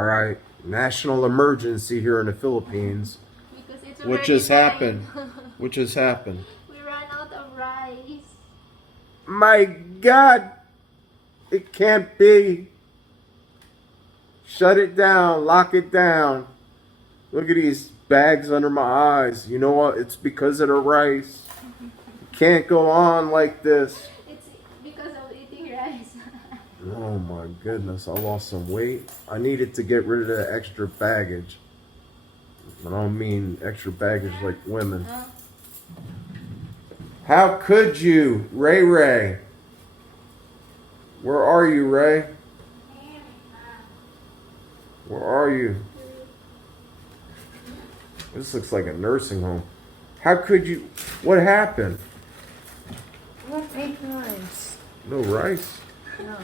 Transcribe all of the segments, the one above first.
All right, national emergency here in the Philippines. Because it's What already just happened? 9. What just happened? We ran out of rice. My God, it can't be. Shut it down, lock it down. Look at these bags under my eyes. You know what? It's because of the rice. Can't go on like this. It's because of eating rice. Oh my goodness, I lost some weight. I needed to get rid of the extra baggage. I don't mean extra baggage like women. How could you, Ray Ray? Where are you, Ray? Where are you? This looks like a nursing home. How could you? What happened? I won't make rice. No rice? No.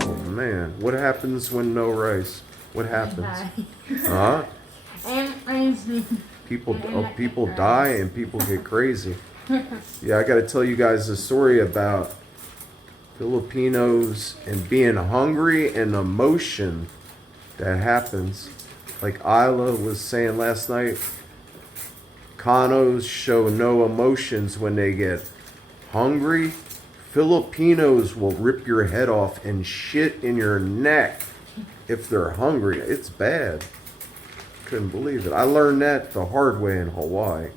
Oh man, what happens when no rice? What happens? Huh? People die and people get crazy. Yeah, I got to tell you guys a story about Filipinos and being hungry and emotion that happens. Like Isla was saying last night, Kanos show no emotions when they get hungry. Filipinos will rip your head off and shit in your neck if they're hungry. It's bad. Couldn't believe it. I learned that the hard way in Hawaii.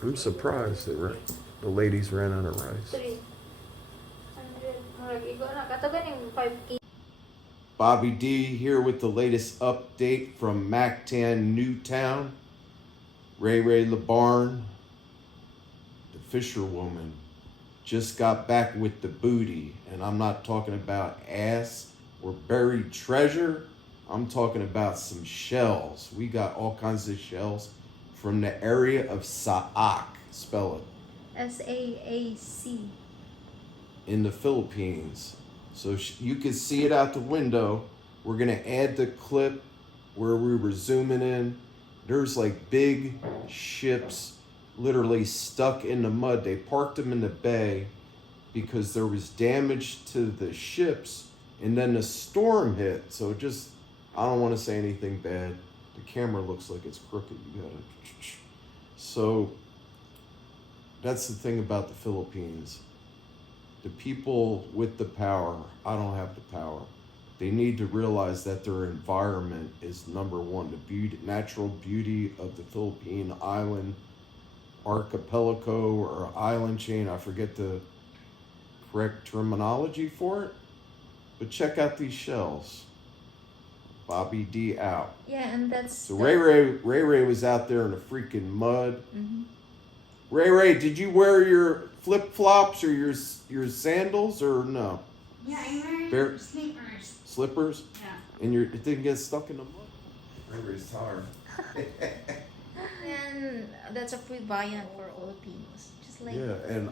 I'm surprised that the ladies ran out of rice. 300. Bobby D here with the latest update from Mactan Newtown. Ray Ray LeBarn, the fisherwoman, just got back with the booty. And I'm not talking about ass or buried treasure. I'm talking about some shells. We got all kinds of shells from the area of Saac, spell it. SAAC. In the Philippines. So you can see it out the window. We're going to add the clip where we were zooming in. There's like big ships literally stuck in the mud. They parked them in the bay because there was damage to the ships and then the storm hit. So just, I don't want to say anything bad. The camera looks like it's crooked. You gotta. So that's the thing about the Philippines. The people with the power, I don't have the power. They need to realize that their environment is number one. The natural beauty of the Philippine island archipelago or island chain. I forget the correct terminology for it. But check out these shells. Bobby D out. Yeah, and that's... So Ray Ray was out there in the freaking mud. Mm-hmm. Ray, did you wear your flip-flops or your sandals or no? Yeah, I wear slippers. Slippers? Yeah. And it didn't get stuck in the mud? Ray's tired. And that's a food viand for Filipinos. Just like... Yeah, and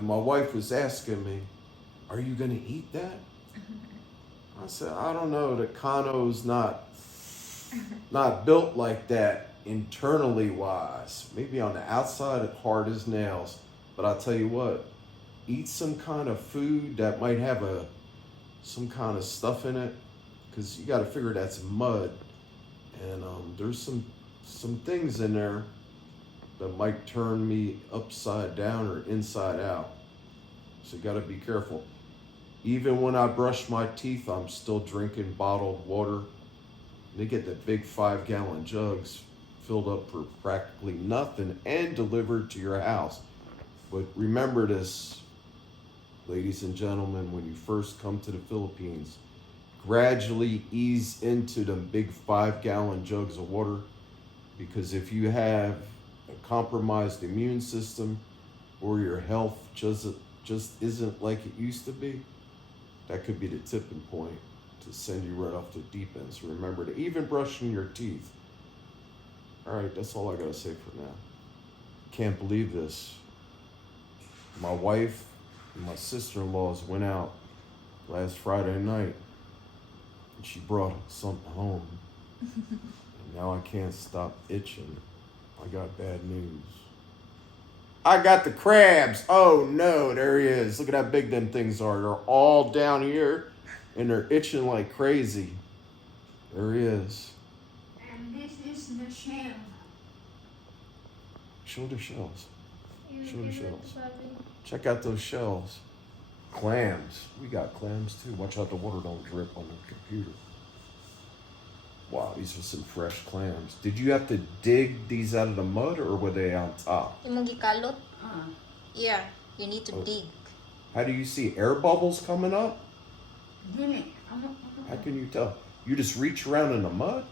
my wife was asking me, are you going to eat that? I said, I don't know. The Kano's not built like that internally wise. Maybe on the outside, it's hard as nails. But I'll tell you what, eat some kind of food that might have some kind of stuff in it, because you got to figure that's mud, and there's some things in there that might turn me upside down or inside out. So you got to be careful. Even when I brush my teeth, I'm still drinking bottled water. They get the big 5-gallon jugs filled up for practically nothing and delivered to your house. But remember this, ladies and gentlemen, when you first come to the Philippines, gradually ease into them big 5-gallon jugs of water, because if you have a compromised immune system or your health just isn't like it used to be, that could be the tipping point to send you right off the deep end. So remember to even brushing your teeth. All right, that's all I gotta say for now. Can't believe this. My wife and my sister-in-laws went out last Friday night. And she brought something home. And now I can't stop itching. I got bad news. I got the crabs. Oh no, there he is. Look at how big them things are. They're all down here and they're itching like crazy. There he is. And this is the shell. Show the shells. You Show the give it shells. to Bobby. Check out those shells. Clams. We got clams too. Watch out the water don't drip on the computer. Wow, these are some fresh clams. Did you have to dig these out of the mud or were they on top? Yung mga gikalot? Yeah, you need to Oh. dig. How do you see air bubbles coming up? Dili. How can you tell? You just reach around in the mud?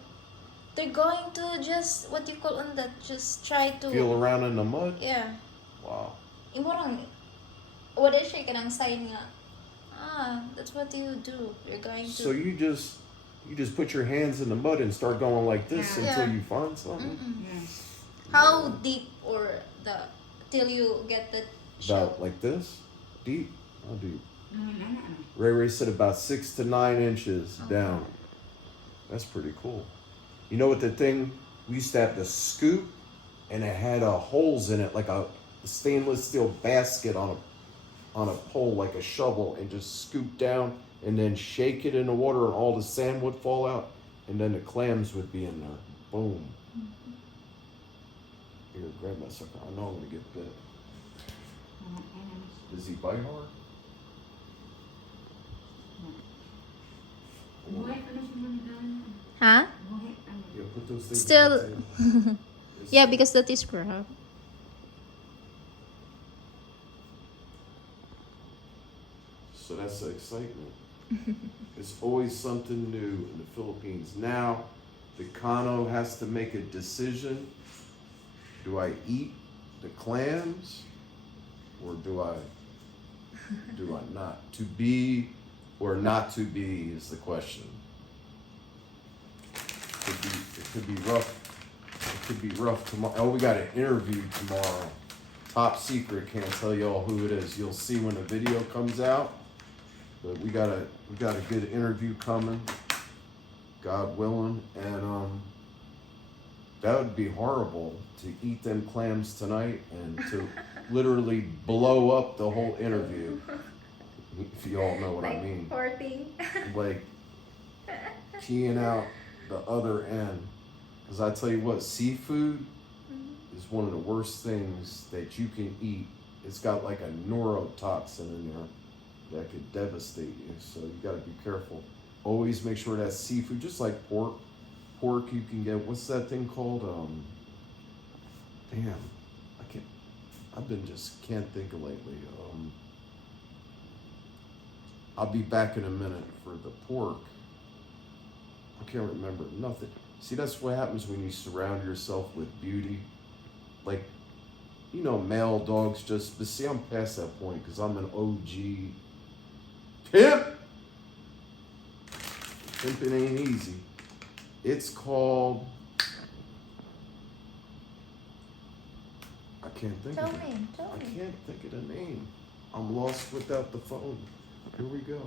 They're going to just, what you call on that, just try to... Feel around in the mud? Yeah. Wow. Imorang, wala siya ka ng sign nga. That's what you do. You're going to... So you just put your hands in the mud and start going like this Yeah. until Yeah. you find something? Yes. How deep or till you get the shell? About like this? Deep? How deep? No. Ray said about 6 to 9 inches down. That's pretty cool. You know what the thing, we used to have the scoop and it had holes in it like a stainless steel basket on a pole like a shovel and just scoop down and then shake it in the water and all the sand would fall out and then the clams would be in there. Boom. Here, grab that sucker. I know I'm gonna get bit. Does he bite hard? Huh? Yeah, put those things Still- on the table. Yeah, because that is crab. So that's the excitement. It's always something new in the Philippines. Now, the Kano has to make a decision. Do I eat the clams or do I not? To be or not to be is the question. It could be rough. It could be rough tomorrow. Oh, we got an interview tomorrow. Top secret, can't tell y'all who it is. You'll see when the video comes out. But we got a good interview coming, God willing, and that would be horrible to eat them clams tonight and to literally blow up the whole interview. If you all know what I mean. Poor thing. Like keying out the other end. Because I tell you what, seafood is one of the worst things that you can eat. It's got like a neurotoxin in there that could devastate you. So you got to be careful. Always make sure that seafood, just like pork. Pork you can get, what's that thing called? Can't think of lately. I'll be back in a minute for the pork. I can't remember nothing. See, that's what happens when you surround yourself with beauty. Like, you know, male dogs just, but see, I'm past that point because I'm an OG pimp. Pimping ain't easy. It's called, I can't think Tell of it. me. I can't think of the name. I'm lost without the phone. Here we go.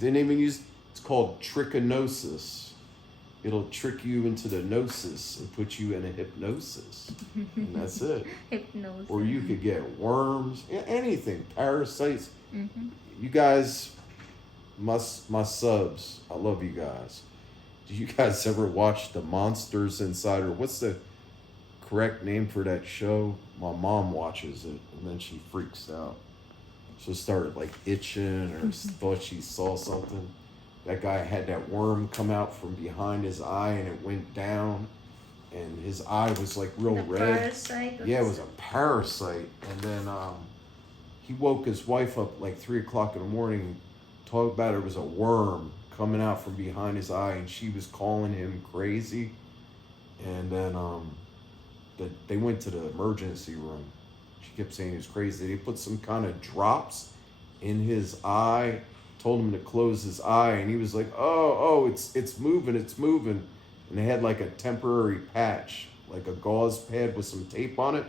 Didn't even use, it's called trichinosis. It'll trick you into the gnosis and put you in a hypnosis. And that's it. Hypnosis. Or you could get worms, anything, parasites. Mm-hmm. You guys, my subs, I love you guys. Do you guys ever watch The Monsters Inside, or what's the correct name for that show? My mom watches it and then she freaks out. She started like itching or thought she saw something. That guy had that worm come out from behind his eye and it went down and his eye was like real red. Parasite. Yeah, it was a parasite. And then he woke his wife up like 3 o'clock in the morning and talked about it was a worm coming out from behind his eye and she was calling him crazy. And then they went to the emergency room. She kept saying he was crazy. They put some kind of drops in his eye, told him to close his eye, and he was like, oh, it's moving. And they had like a temporary patch, like a gauze pad with some tape on it.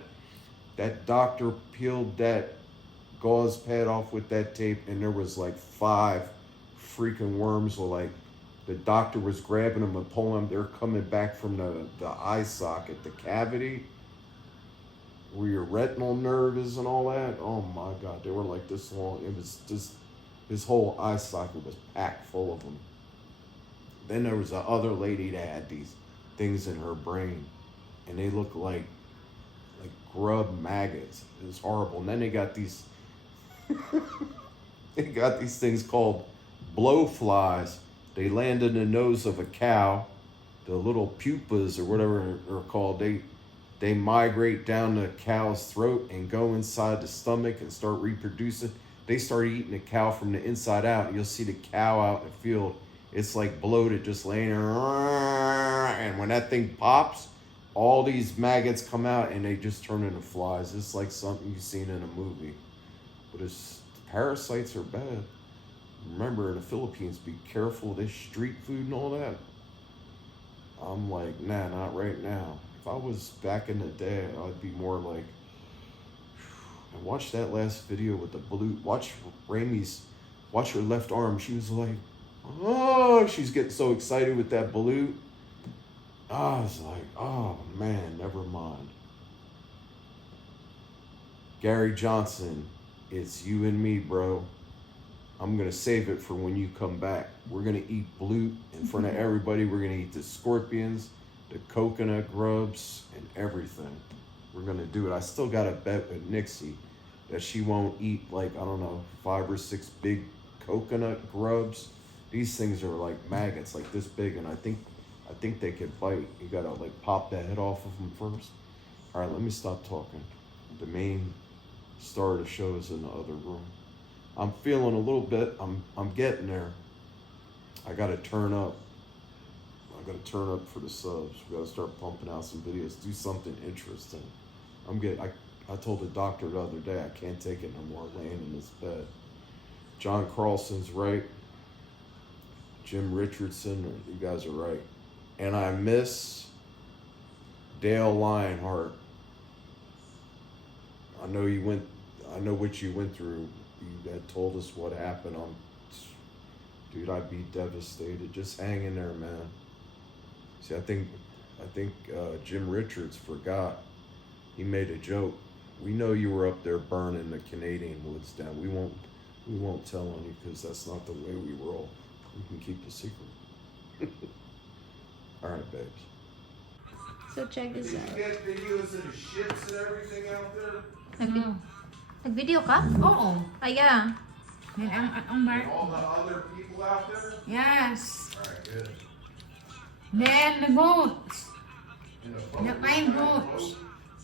That doctor peeled that gauze pad off with that tape, and there was like 5 freaking worms were like, the doctor was grabbing them and pulling them. They're coming back from the eye socket, the cavity, where your retinal nerve is and all that. Oh my God, they were like this long. It was just, his whole eye socket was packed full of them. Then there was a other lady that had these things in her brain, and they looked like grub maggots. It was horrible. And then they got these, they got these things called blowflies. They land in the nose of a cow. The little pupas or whatever are called. They migrate down the cow's throat and go inside the stomach and start reproducing. They start eating the cow from the inside out. You'll see the cow out in the field. It's like bloated, just laying there. And when that thing pops, all these maggots come out and they just turn into flies. It's like something you've seen in a movie. But parasites are bad. Remember, in the Philippines, be careful of this street food and all that. I'm like, nah, not right now. If I was back in the day, I'd be more like, and watch that last video with the blue. Watch watch her left arm. She was like, oh, she's getting so excited with that balut. I was like, oh man, never mind. Gary Johnson, it's you and me, bro. I'm gonna save it for when you come back. We're gonna eat balut in front of everybody. We're gonna eat the scorpions, the coconut grubs, and everything. We're gonna do it. I still got a bet with Nixie that she won't eat, like, I don't know, 5 or 6 big coconut grubs. These things are like maggots, like this big, and I think they could bite. You gotta like pop the head off of them first. All right, let me stop talking. The main star of the show is in the other room. I'm feeling a little bit. I'm getting there. I gotta turn up. I gotta turn up for the subs. We gotta start pumping out some videos. Do something interesting. I told the doctor the other day I can't take it no more laying in this bed. John Carlson's right. Jim Richardson, you guys are right. And I miss Dale Lionheart. I know what you went through. You had told us what happened. Dude, I'd be devastated. Just hang in there, man. See, I think Jim Richards forgot. He made a joke. We know you were up there burning the Canadian woods down. We won't tell on you because that's not the way we roll. We can keep the secret. All right, babes. So check this out. Did you get videos of the ships and everything out there? Nag-video ka? Oo. Ay, yeah. Yan ang And bar. all the other people out there? Yes. All right, good. Then the boats. In the boat? The fine boats.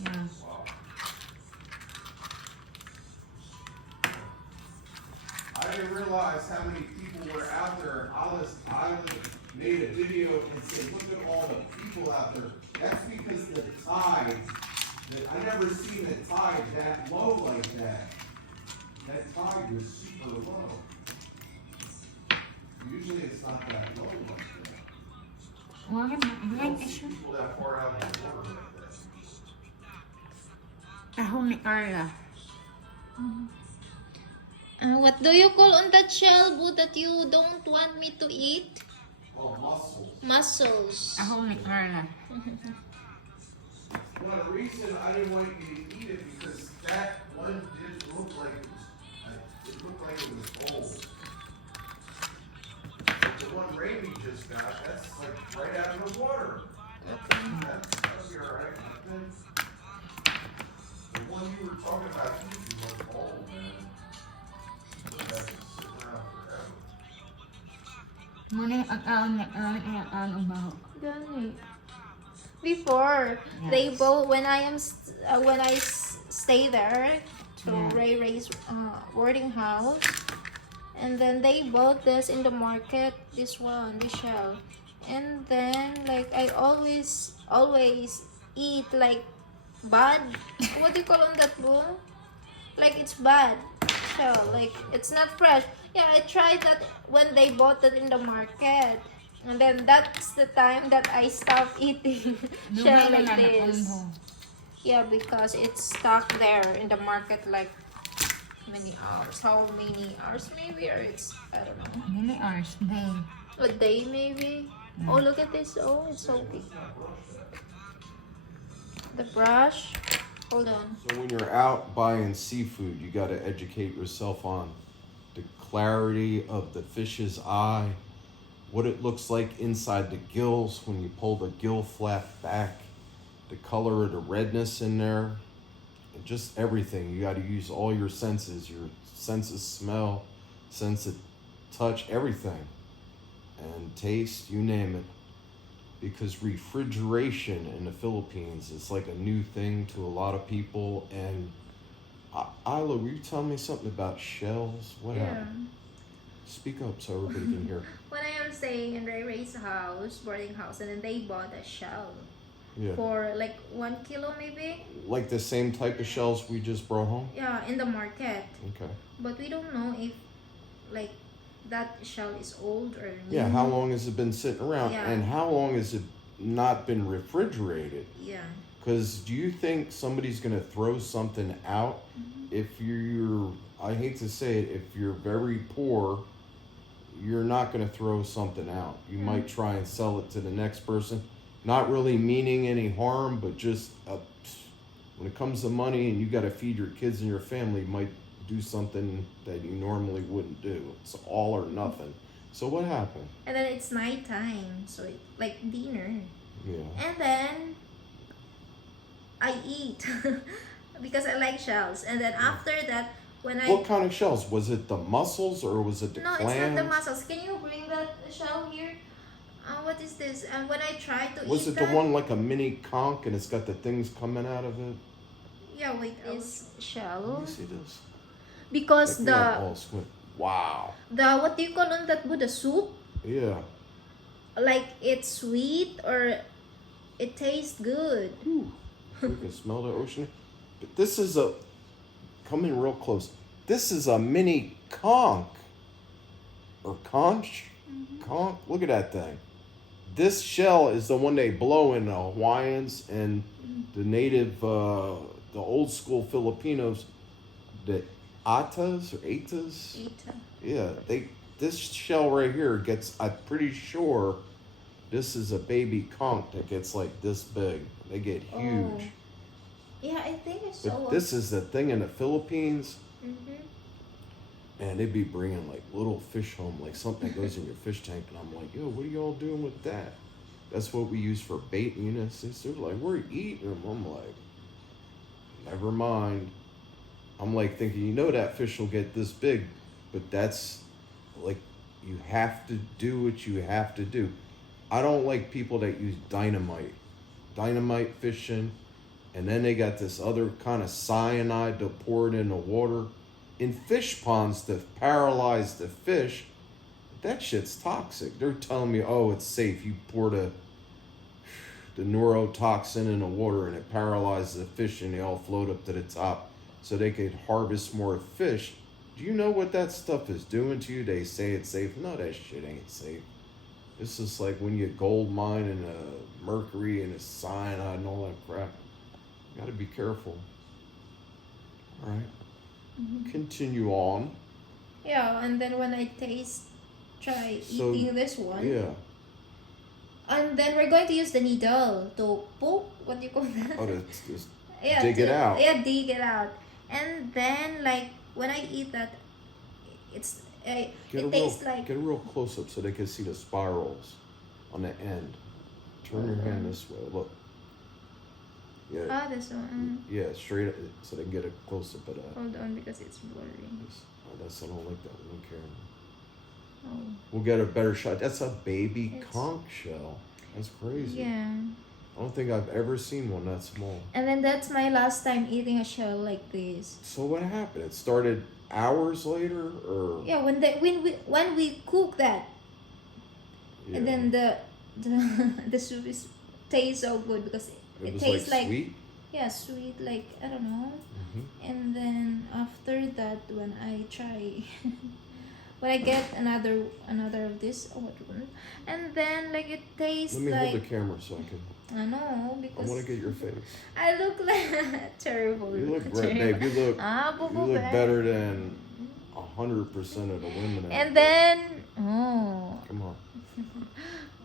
Yeah. Wow. I didn't realize how many people were out there. Alice Island made a video and said, look at all the people out there. That's because the tide, I never seen the tide that low like that. That tide was super low. Usually it's not that low like that. Wag You na. don't see people that far out in the water like that. Ahong ni Carla. What do you call on that shell, Boo, that you don't want me to eat? Oh, mussels. Mussels. Ahong ni Carla. Well, the reason I didn't want you to eat it because that one did look like it was old. But the one Raimi just got, that's like right out of the water. That'll be alright. The one you were talking about eating was old, man. That can sit around forever. Muna yung ang ubaho. Gani. Before, they both when I stay there to Yeah. Ray Ray's boarding house, and then they bought this in the market. This shell, and then like I always eat like bad. What do you call on that, Boo? Like it's bad shell. Like it's not fresh. Yeah, I tried that when they bought it in the market. And then that's the time that I stopped eating shell like this. Yeah, because it's stuck there in the market like many hours. How many hours maybe, or it's I don't know. Many hours, day. A day maybe. Oh, look at this. Oh, it's so big. The brush. Hold on. So when you're out buying seafood, you got to educate yourself on the clarity of the fish's eye, what it looks like inside the gills when you pull the gill flap back, the color of the redness in there, and just everything. You got to use all your sense of smell, sense of touch, everything, and taste, you name it. Because refrigeration in the Philippines is like a new thing to a lot of people. And Isla, were you telling me something about shells? What happened? Speak up so everybody can hear. When I was staying in Ray Ray's house, boarding house, and then they bought a shell Yeah. for like 1 kilo maybe. Like the same type of shells we just brought home? Yeah, in the market. Okay. But we don't know if like that shell is old or new. Yeah, how long has it been sitting around? Yeah. And how long has it not been refrigerated? Yeah. Because do you think somebody's going to throw something out if you're, I hate to say it, if you're very poor, you're not going to throw something out. You might try and sell it to the next person, not really meaning any harm, but just when it comes to money and you got to feed your kids and your family, you might do something that you normally wouldn't do. It's all or nothing. So what happened? And then it's nighttime, so it, like dinner. Yeah. And then I eat because I like shells. And then after that, when I What kind of shells? Was it the mussels or was it the no, clams? it's not the mussels. Can you bring that shell here? What is this? And when I tried to Was eat it the that, one like a mini conch and it's got the things coming out of it? yeah, wait, this Let shell me see this. because Check me out, Paul Squint. Wow. the what do you call on that? The soup, Yeah. like it's sweet or it tastes good. Whew. We can smell the ocean. But this is come in real close. This is a mini conch. Or conch? Conch? Look at that thing. This shell is the one they blow in the Hawaiians and the native, the old school Filipinos, the atas or atas. Ita. Yeah, this shell right here gets, I'm pretty sure this is a baby conch that gets like this big. They get huge. Oh. Yeah, I think it's But so. this is the thing in the Philippines, Mhm. and they'd be bringing like little fish home, like something that goes in your fish tank, and I'm like, yo, what are y'all doing with that? That's what we use for bait, you know. They're like, we're eating them. I'm like, never mind. I'm like thinking, you know, that fish will get this big, but that's like, you have to do what you have to do. I don't like people that use dynamite fishing, and then they got this other kind of cyanide to pour it in the water in fish ponds to paralyze the fish. That shit's toxic. They're telling me, oh, it's safe. You pour the neurotoxin in the water and it paralyzes the fish and they all float up to the top so they could harvest more fish. Do you know what that stuff is doing to you? They say it's safe. No, that shit ain't safe. It's just like when you gold mine and mercury and cyanide and all that crap. You gotta be careful. All right. Continue on. Yeah, and then when I try So, eating this one. Yeah. And then we're going to use the needle to poke. What do you call that? Oh, that's just Yeah, dig it out. Yeah, dig it out. And then like when I eat that, it's get it tastes like get a real close up so they can see the spirals on the end. Turn your hand this way. Look. Yeah. this one. Yeah, straight up so they can get a close up of that. Hold on because it's blurry. I don't like that one camera. Oh. We'll get a better shot. That's a baby It's- conch shell. That's crazy. Yeah. I don't think I've ever seen one that small. And then that's my last time eating a shell like this. So what happened? It started hours later, or Yeah, when we cook that, Yeah. and then the soup tastes so good because it was tastes like sweet. yeah, sweet, like I don't know. Mm-hmm. And then after that, when I try But I get another of this. Oh, what one? And then like it tastes Let me like hold the camera so I can. I know I because want to get your face. I look like terrible. You look great, babe. You look. Boo You boo look babe. better than 100% of the women. out And there. then oh Come on.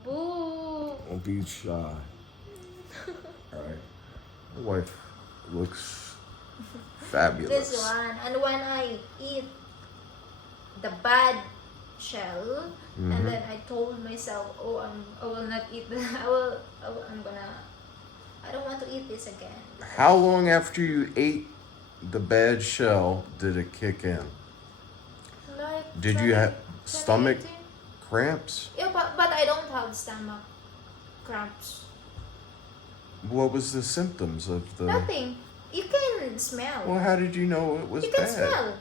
boo. Don't be shy. All right. My wife looks fabulous. This one, and when I eat the bad shell, Mhm. and then I told myself, oh, I will not eat that. I don't want to eat this again. How long after you ate the bad shell did it kick in? Like Did you have 2018? stomach cramps? Yeah, but I don't have stomach cramps. What was the symptoms of the? Nothing. You can smell. Well, how did you know it was you can bad? smell.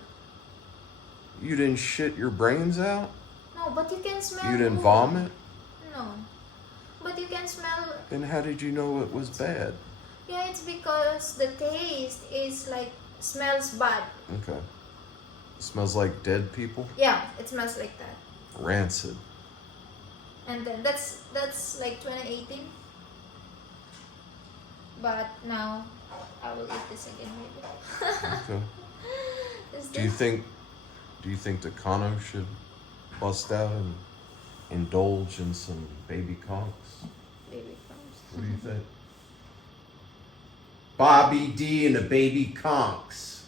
You didn't shit your brains out? No, but you can smell. You didn't food. vomit? No, but you can smell. Then how did you know it was bad? Yeah, it's because the taste is like smells bad. Okay. Smells like dead people? Yeah, it smells like that. Rancid. And then that's like 2018. But now I will eat this again maybe. Okay. Is Do you think the Kano should bust out and indulge in some baby conchs? baby crumbs? What do you think? Bobby D and the Baby Conchs.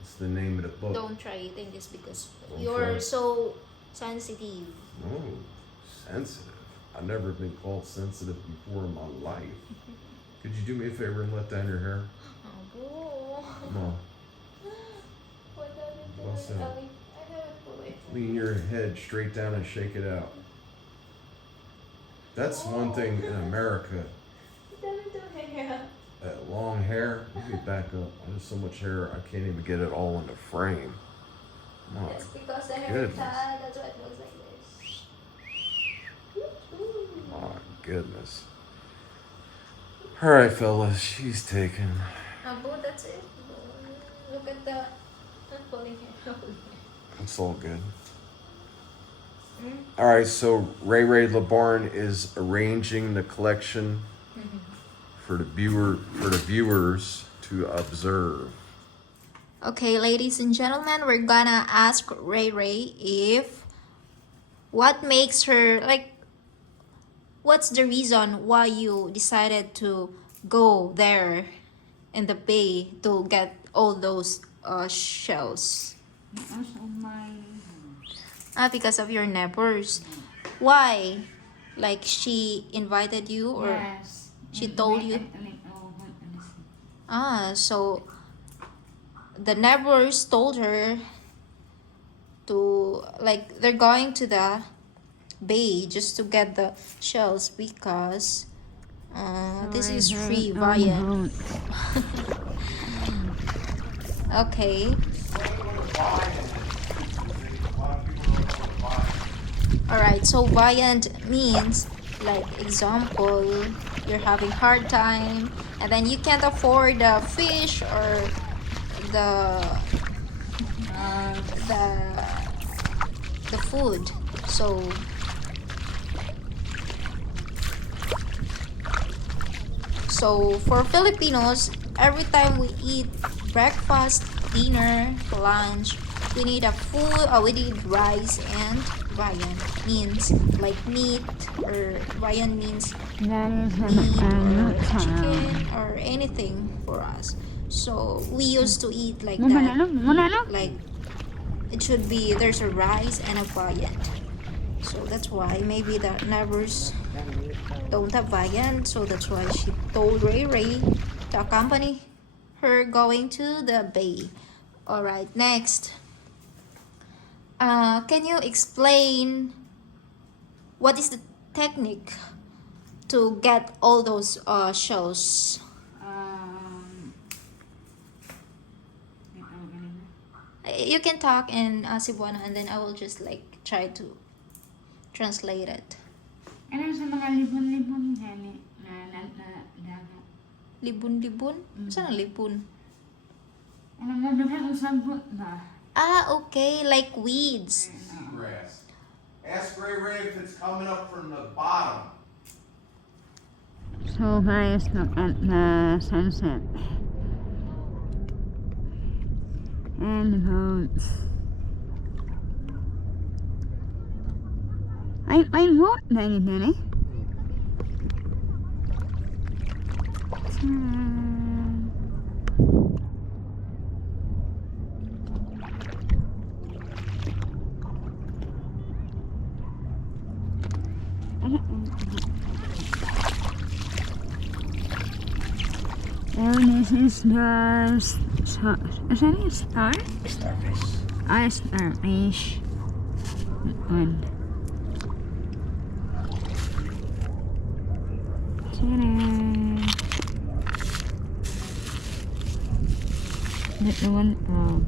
That's the name of the book. Don't try eating this because Don't you're try. so sensitive. Oh, sensitive. I've never been called sensitive before in my life. Could you do me a favor and let down your hair? Oh, Come on. what does it do? What's that? I have it for it. Lean your head straight down and shake it out. That's one thing in America. That long hair. Let me back up. There's so much hair I can't even get it all in the frame. My That's because the hair goodness. tie, that's why it looks like this. My goodness. All right, fellas. She's taken. Boo, that's it. Look at the falling hair. It's all good. All right, so Ray LeBarn is arranging the collection for the viewers to observe. Okay, ladies and gentlemen, we're gonna ask Ray if what makes her like what's the reason why you decided to go there in the bay to get all those shells? Because of my... Because of your neighbors. Why? Like she invited you or Yes. she told you? So the neighbors told her to like they're going to the bay just to get the shells because this is free Viand. Okay. Alright, so Viand means like example you're having hard time and then you can't afford the fish or the food. So for Filipinos, every time we eat breakfast, dinner, lunch, we need a food, we need rice and Viand means like meat or Viand means meat or chicken or anything for us. So we used to eat like that. Like it should be there's a rice and a Viand. So that's why maybe the neighbors don't have Viand. So that's why she told Ray to accompany her going to the bay. Alright, next. Can you explain what is the technique to get all those shells? You can talk in Cebuano and then I will just like try to translate it. Ano sa mga libon-libon gani na dagat? Libun-libun? Saan ang libun? Ano nga dapat ang sagot ba? Ah, okay, like weeds. Seagrass. Ask Ray Ray if it's coming up from the bottom. So guys, look at the sunset. And the boats. I wrote Danny Danny. And this is the star. Is that a star? Starfish. Ah, starfish. One. Ta-da! That one proud.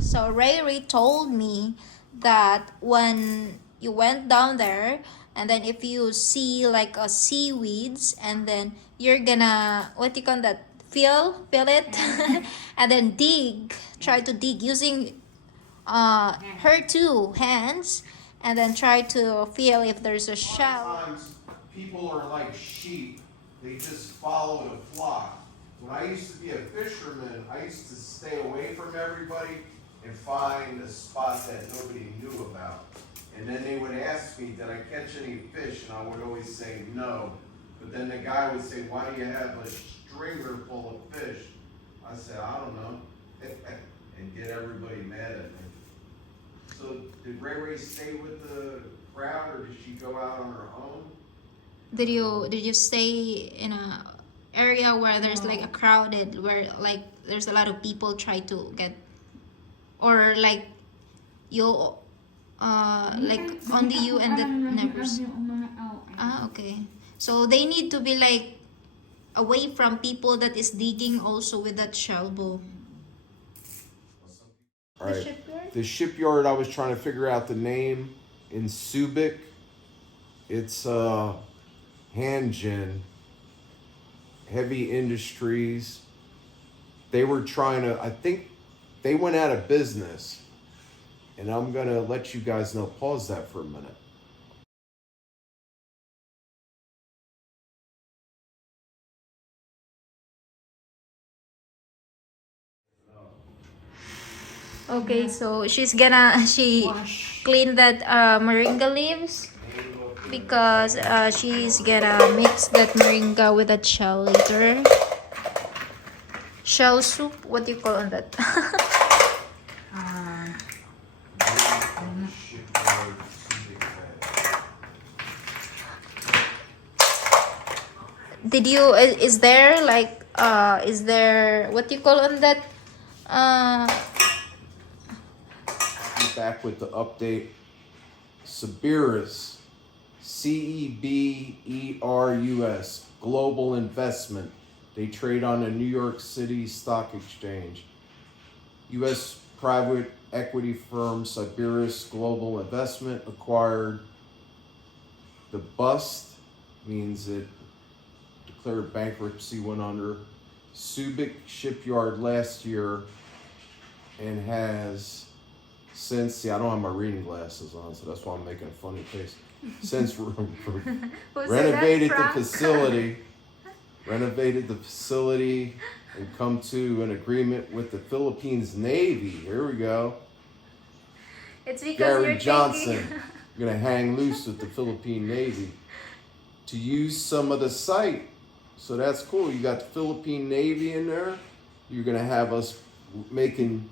So Ray told me that when you went down there, and then if you see like a seaweeds, and then you're gonna, what you call that, feel it, and then try to dig using her two hands, and then try to feel if there's a shell. Sometimes people are like sheep. They just follow the flock. When I used to be a fisherman, I used to stay away from everybody and find a spot that nobody knew about. And then they would ask me, did I catch any fish? And I would always say no. But then the guy would say, why do you have a stringer full of fish? I said, I don't know. And get everybody mad at me. So did Ray Ray stay with the crowd, or did she go out on her own? Did you stay in a area where there's like a crowded, where like there's a lot of people try to get, or like you like only you and the neighbors? Ah, okay. So they need to be like away from people that is digging also with that shell bow. All The right. shipyard? The shipyard, I was trying to figure out the name in Subic. It's Hanjin, Heavy Industries. They were trying to, I think they went out of business. And I'm going to let you guys know, pause that for a minute. Okay, so she cleaned that moringa leaves because she's gonna mix that moringa with that shell later. Shell soup, what do you call on that? Did you is there like is there, what do you call on that, Back with the update. Cebucity, Ceberus, global investment. They trade on the New York City Stock Exchange. U.S. private equity firm Ceberus Global Investment acquired the bust, means it declared bankruptcy, went under, Subic Shipyard last year, and has since, see, I don't have my reading glasses on, so that's why I'm making a funny face. Since renovated the facility and come to an agreement with the Philippines Navy. Here we go. it's because Gary you're Johnson, thinking. you're gonna hang loose with the Philippine Navy to use some of the site. So that's cool. You got the Philippine Navy in there. You're gonna have us making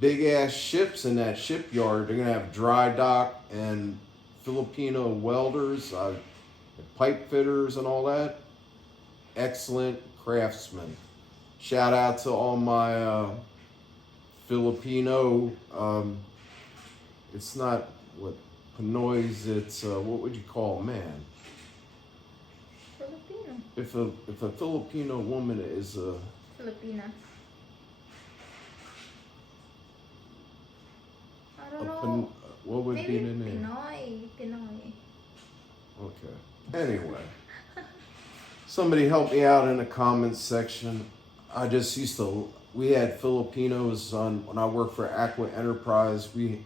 big ass ships in that shipyard. They're gonna have dry dock and Filipino welders, pipe fitters, and all that. Excellent craftsmen. Shout out to all my Filipino. It's not what Pinoys. It's what would you call a man? Filipino. If a Filipino woman is a Filipina. I a, don't Pin, know. What would Maybe be the name? Pinoy. Okay. Anyway, somebody help me out in the comments section. I just used to. We had Filipinos on when I worked for Aqua Enterprise. We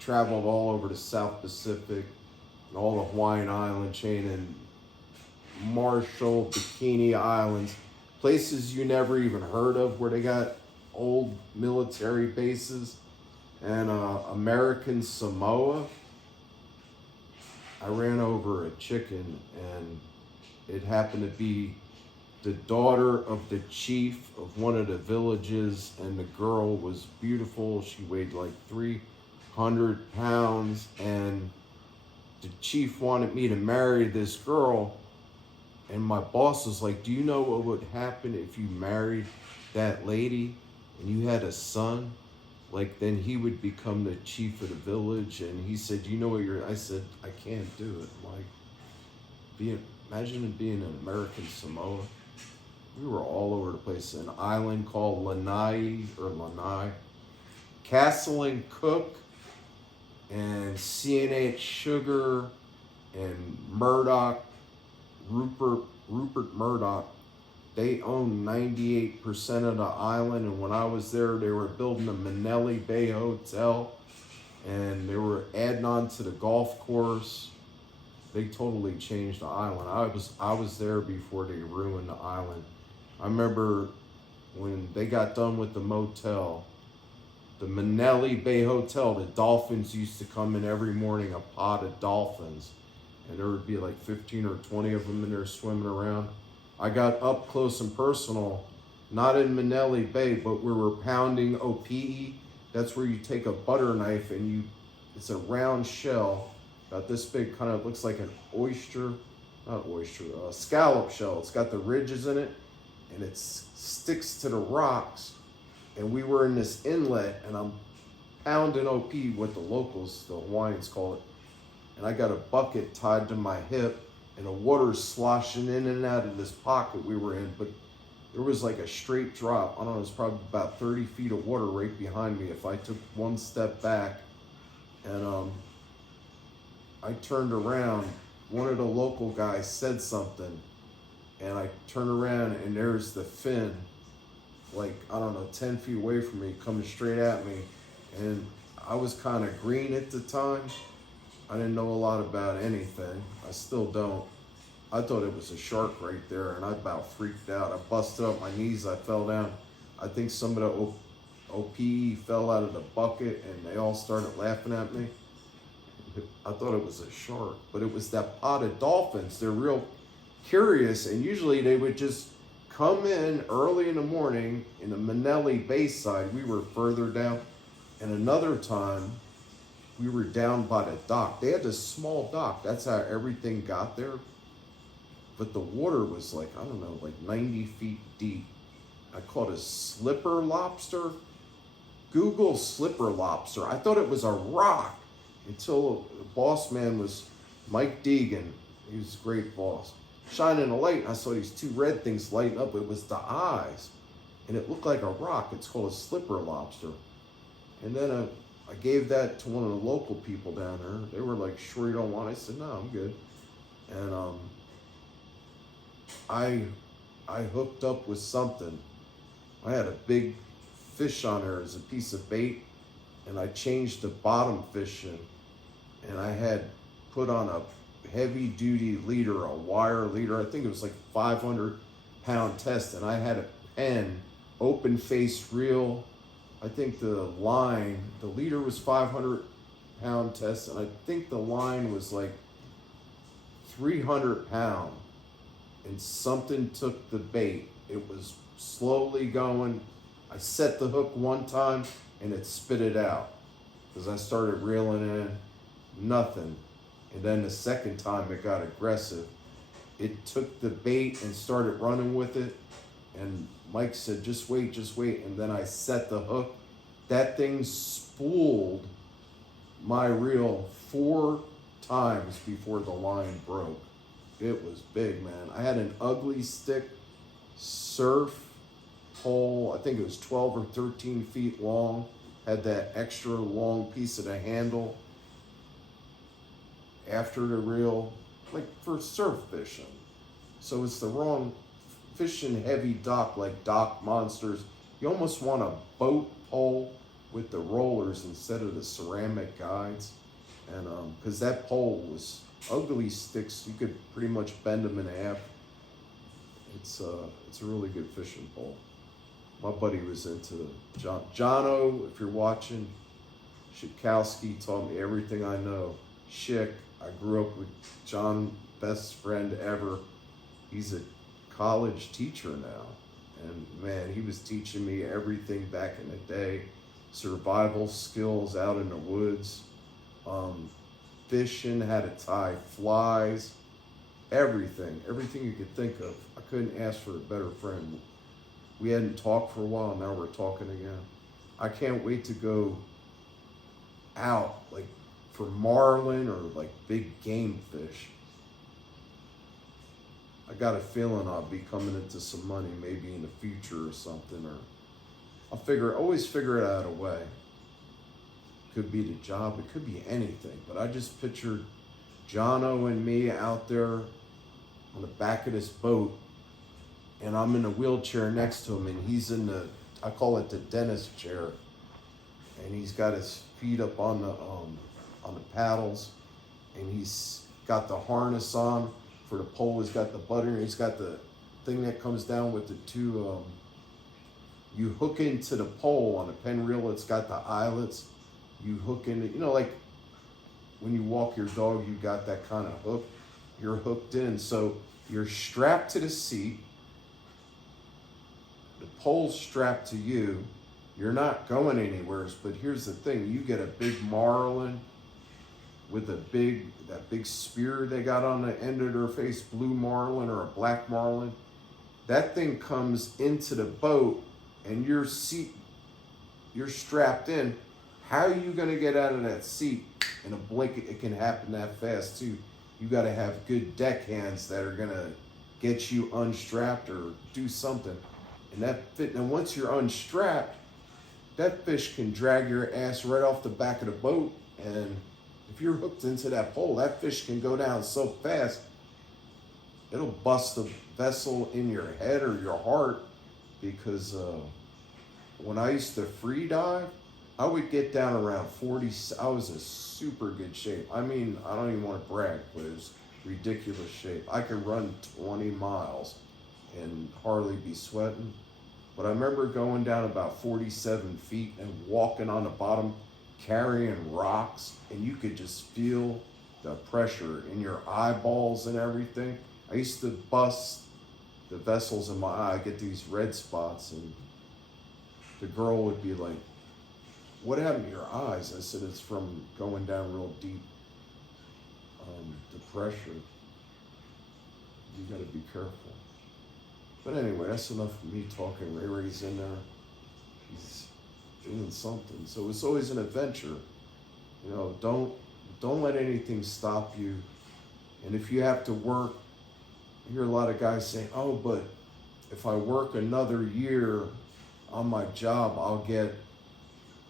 traveled all over the South Pacific, and all the Hawaiian Island chain, and Marshall, Bikini Islands, places you never even heard of, where they got old military bases, and American Samoa. I ran over a chicken, and it happened to be the daughter of the chief of one of the villages, and the girl was beautiful. She weighed like 300 pounds, and the chief wanted me to marry this girl. And my boss was like, do you know what would happen if you married that lady and you had a son? Like, then he would become the chief of the village. And he said, you know what I said, I can't do it. Like, imagine being an American Samoa. We were all over the place. An island called Lanai, Castle and Cook, and CNH Sugar, and Murdoch, Rupert Murdoch. They own 98% of the island, and when I was there, they were building the Manelli Bay Hotel, and they were adding on to the golf course. They totally changed the island. I was there before they ruined the island. I remember when they got done with the motel, the Manelli Bay Hotel, the dolphins used to come in every morning, a pod of dolphins. And there would be like 15 or 20 of them in there swimming around. I got up close and personal, not in Manelli Bay, but we were pounding OPE. That's where you take a butter knife and it's a round shell, about this big, kind of looks like an scallop shell. It's got the ridges in it, and it sticks to the rocks. And we were in this inlet, and I'm pounding OP, what the locals, the Hawaiians call it. And I got a bucket tied to my hip, and the water's sloshing in and out of this pocket we were in. But there was like a straight drop. I don't know, it was probably about 30 feet of water right behind me if I took one step back. And I turned around. One of the local guys said something, and I turned around, and there's the fin, like, I don't know, 10 feet away from me, coming straight at me. And I was kind of green at the time. I didn't know a lot about anything. I still don't. I thought it was a shark right there, and I about freaked out. I busted up my knees. I fell down. I think some of the OPE fell out of the bucket, and they all started laughing at me. I thought it was a shark, but it was that pod of dolphins. They're real curious, and usually they would just come in early in the morning in the Manelli Bay side. We were further down. And another time, we were down by the dock. They had this small dock. That's how everything got there. But the water was like, I don't know, like 90 feet deep. I caught a slipper lobster. Google slipper lobster. I thought it was a rock until the boss man was Mike Deegan. He was a great boss. Shining a light, and I saw these two red things lighting up. It was the eyes, and it looked like a rock. It's called a slipper lobster. And then I gave that to one of the local people down there. They were like, sure you don't want it? I said, no, I'm good. And I hooked up with something. I had a big fish on there as a piece of bait, and I changed the bottom fish in, and I had put on a heavy duty leader, a wire leader. I think it was like 500-pound test, and I had a pen, open face reel. I think the leader was 500-pound test, and I think the line was like 300 pound, and something took the bait. It was slowly going. I set the hook one time, and it spit it out because I started reeling in, nothing. And then the second time it got aggressive. It took the bait and started running with it. And Mike said, just wait. And then I set the hook. That thing spooled my reel 4 times before the line broke. It was big, man. I had an ugly stick surf pole. I think it was 12 or 13 feet long. Had that extra long piece of the handle. after the reel, like for surf fishing. So it's the wrong fishing heavy dock, like dock monsters. You almost want a boat pole with the rollers instead of the ceramic guides. And because that pole was ugly sticks, you could pretty much bend them in half. It's a really good fishing pole. My buddy was into Jono, if you're watching. Shipkowski taught me everything I know. Schick, I grew up with John, best friend ever. He's a college teacher now. And man, he was teaching me everything back in the day. Survival skills out in the woods. Fishing, how to tie flies. Everything you could think of. I couldn't ask for a better friend. We hadn't talked for a while, now we're talking again. I can't wait to go out, like for marlin or like big game fish. I got a feeling I'll be coming into some money maybe in the future or something, or always figure out a way. Could be the job, it could be anything, but I just pictured Jono and me out there on the back of this boat, and I'm in a wheelchair next to him, and he's in I call it the dentist chair, and he's got his feet up on the paddles, and he's got the harness on for the pole. He's got the butter. He's got the thing that comes down with the two. You hook into the pole on a pen reel. It's got the eyelets. You hook in it. You know, like when you walk your dog, you got that kind of hook. You're hooked in, so you're strapped to the seat. The pole's strapped to you. You're not going anywhere, but here's the thing. You get a big marlin with that big spear they got on the end of their face, blue marlin or a black marlin. That thing comes into the boat and you're strapped in. How are you gonna get out of that seat in a blink? It can happen that fast too. You gotta have good deckhands that are gonna get you unstrapped or do something. And once you're unstrapped, that fish can drag your ass right off the back of the boat. And if you're hooked into that pole, that fish can go down so fast, it'll bust the vessel in your head or your heart. Because when I used to free dive, I would get down around 40. I was in super good shape. I mean, I don't even want to brag, but it was ridiculous shape. I could run 20 miles and hardly be sweating. But I remember going down about 47 feet and walking on the bottom, carrying rocks, and you could just feel the pressure in your eyeballs and everything. I used to bust the vessels in my eye. I get these red spots, and the girl would be like, "What happened to your eyes?" I said, "It's from going down real deep. The pressure. You got to be careful." But anyway, that's enough of me talking. Ray Ray's in there. He's doing something. So it's always an adventure. You know, don't let anything stop you. And if you have to work, I hear a lot of guys saying, "Oh, but if I work another year on my job, I'll get,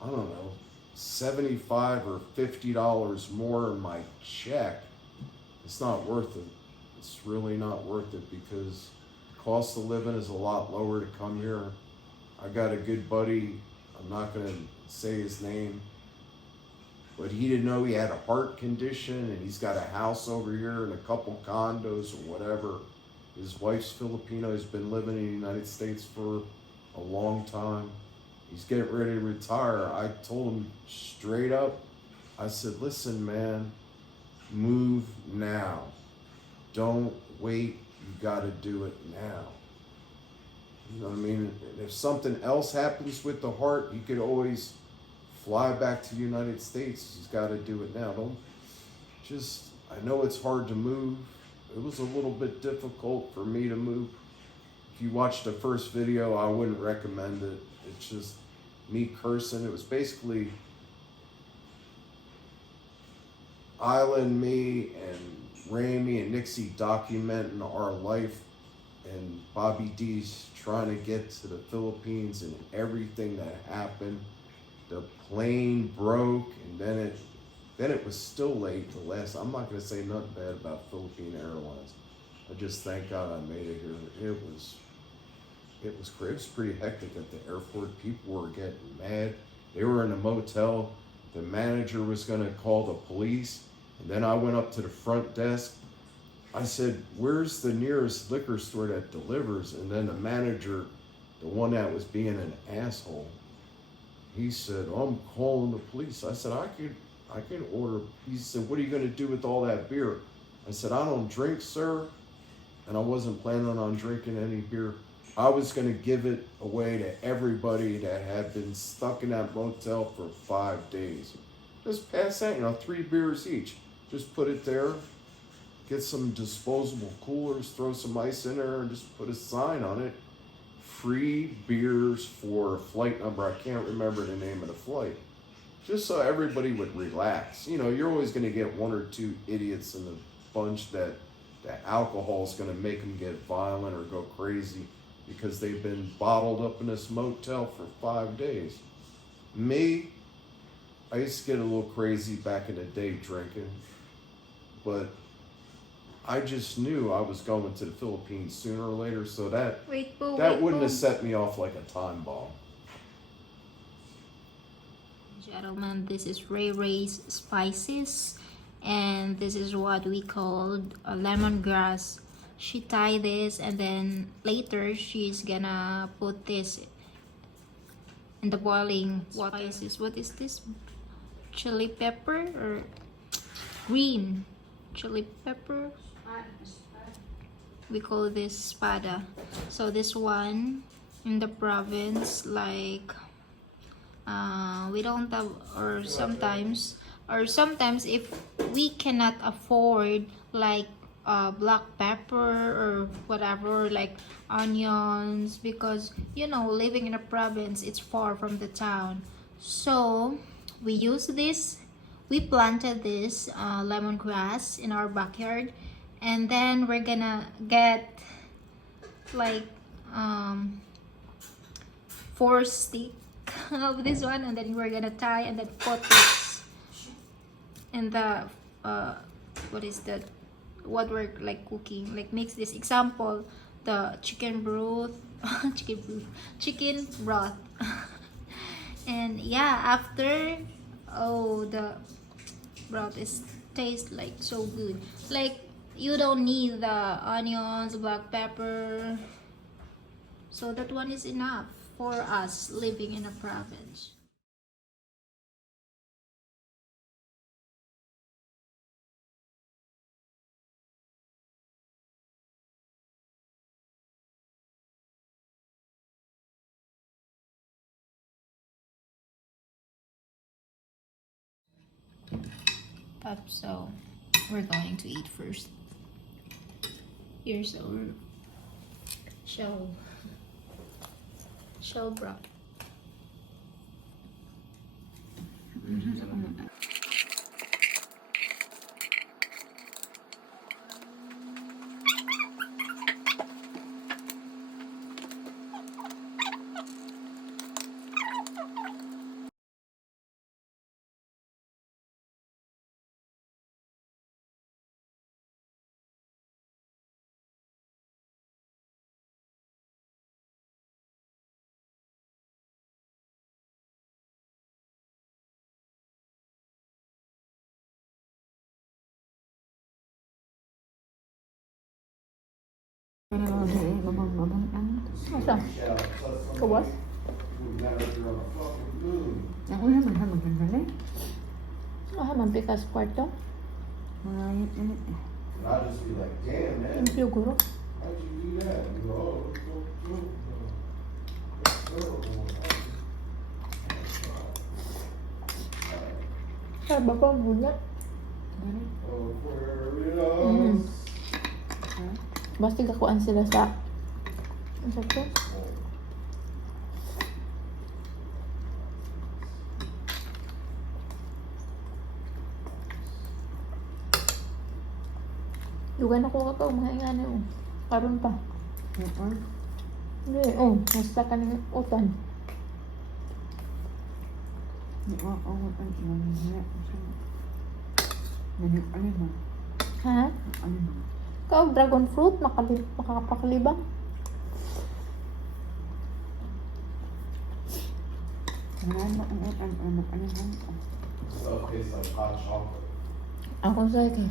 I don't know, $75 or $50 more in my check." It's not worth it. It's really not worth it, because the cost of living is a lot lower to come here. I got a good buddy, I'm not going to say his name, but he didn't know he had a heart condition, and he's got a house over here and a couple condos or whatever. His wife's Filipino, has been living in the United States for a long time. He's getting ready to retire. I told him straight up, I said, "Listen, man, move now. Don't wait. You got to do it now." You know what I mean? If something else happens with the heart, you could always fly back to the United States. He's got to do it now. I know it's hard to move. It was a little bit difficult for me to move. If you watch the first video, I wouldn't recommend it. It's just me cursing. It was basically Isla and me and Ramey and Nixie documenting our life, and Bobby D's trying to get to the Philippines and everything that happened. The plane broke, and then it Then it was still late. I'm not gonna say nothing bad about Philippine Airlines. I just thank God I made it here. It was great. It was pretty hectic at the airport. People were getting mad. They were in a motel. The manager was gonna call the police. And then I went up to the front desk. I said, "Where's the nearest liquor store that delivers?" And then the manager, the one that was being an asshole, he said, "Oh, I'm calling the police." I said, I can order. He said, "What are you going to do with all that beer?" I said, "I don't drink, sir." And I wasn't planning on drinking any beer. I was going to give it away to everybody that had been stuck in that motel for 5 days. Just pass out, 3 beers each. Just put it there. Get some disposable coolers, throw some ice in there, and just put a sign on it. Free beers for flight number. I can't remember the name of the flight. Just so everybody would relax. You're always going to get 1 or 2 idiots in the bunch that alcohol is going to make them get violent or go crazy because they've been bottled up in this motel for 5 days. Me, I used to get a little crazy back in the day drinking, but I just knew I was going to the Philippines sooner or later, so that wouldn't have set me off like a time bomb. Gentlemen, this is Ray Ray's spices, and this is what we called lemongrass. She tied this, and then later she's gonna put this in the boiling spices. What is this? Chili pepper or green chili pepper? We call this espada. So this one in the province, like we don't have, or sometimes if we cannot afford like black pepper or whatever, like onions, because living in a province, it's far from the town, so we use this. We planted this lemongrass in our backyard, and then we're gonna get like 4 sticks of this one, and then we're gonna tie and then put this in the what is that, what we're like cooking, like makes this example, the chicken broth chicken broth. And yeah, after, oh, the broth tastes like so good. Like you don't need the onions, black pepper, so that one is enough for us living in a province. So we're going to eat first. Here's our shell broth. Masa? Kawas? Ang una maghamaghan na rin. Mampikas kwarto. Mangayit na rin. And I'd just be like, "Damn, man, Siguro. how'd you do that?" You go, Sabi ko, bulat. Basta kakuan sila sa to? Dugan ako ka mga ingana oh. Karon pa. Hindi, nasta ka ng utan. Nanik-alibang. Ha? Alibang. Ikaw, dragon fruit, makakapakalibang. Wala mo ang utang. Alibang. Stuff tastes like hot chocolate. Ako, sige.